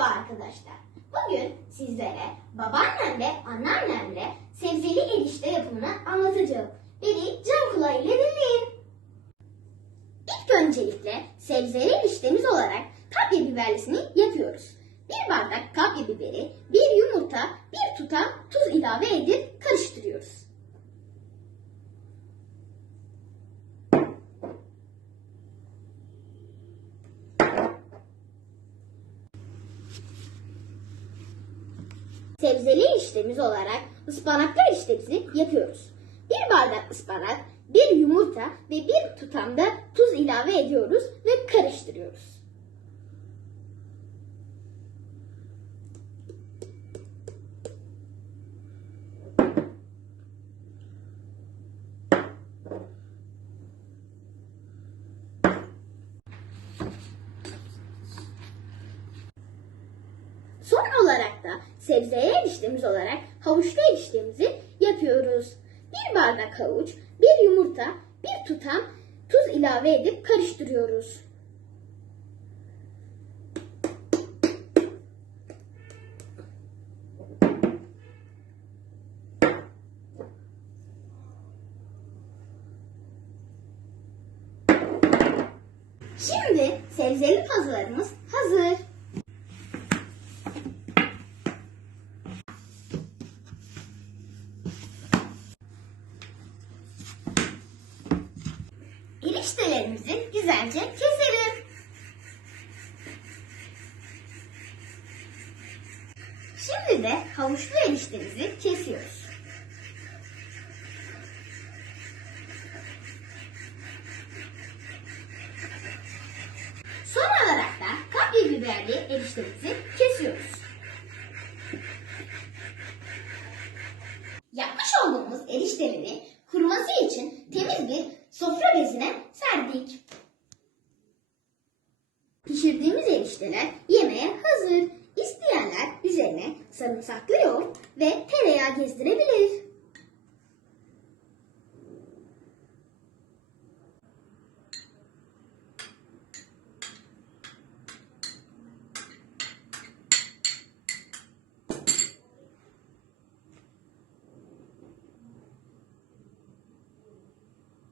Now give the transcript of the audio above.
Merhaba arkadaşlar. Bugün sizlere babaannemle anneannemle sebzeli erişte yapımını anlatacağım. Beni can kulağıyla dinleyin. İlk öncelikle sebzeli eriştemiz olarak kapya biberlisini yapıyoruz. Bir bardak kapya biberi, bir yumurta, bir tutam tuz ilave edip karıştırıyoruz. Sebzeli eriştemiz olarak ıspanaklı eriştemizi yapıyoruz. Bir bardak ıspanak, bir yumurta ve bir tutam da tuz ilave ediyoruz ve karıştırıyoruz. Son olarak da sebzeye eriştemiz olarak havuçlu eriştemizi yapıyoruz. Bir bardak havuç, bir yumurta, bir tutam tuz ilave edip karıştırıyoruz. Şimdi sebzeli pazılarımız hazır. Eriştelerimizi güzelce keselim. Şimdi de havuçlu eriştemizi kesiyoruz. Son olarak da kapya biberli eriştemizi kesiyoruz. Yapmış olduğumuz erişteleri kuruması için temiz bir sofra bezine serdik. Pişirdiğimiz erişteler yemeğe hazır. İsteyenler üzerine sarımsaklı yoğurt ve tereyağı gezdirebilir.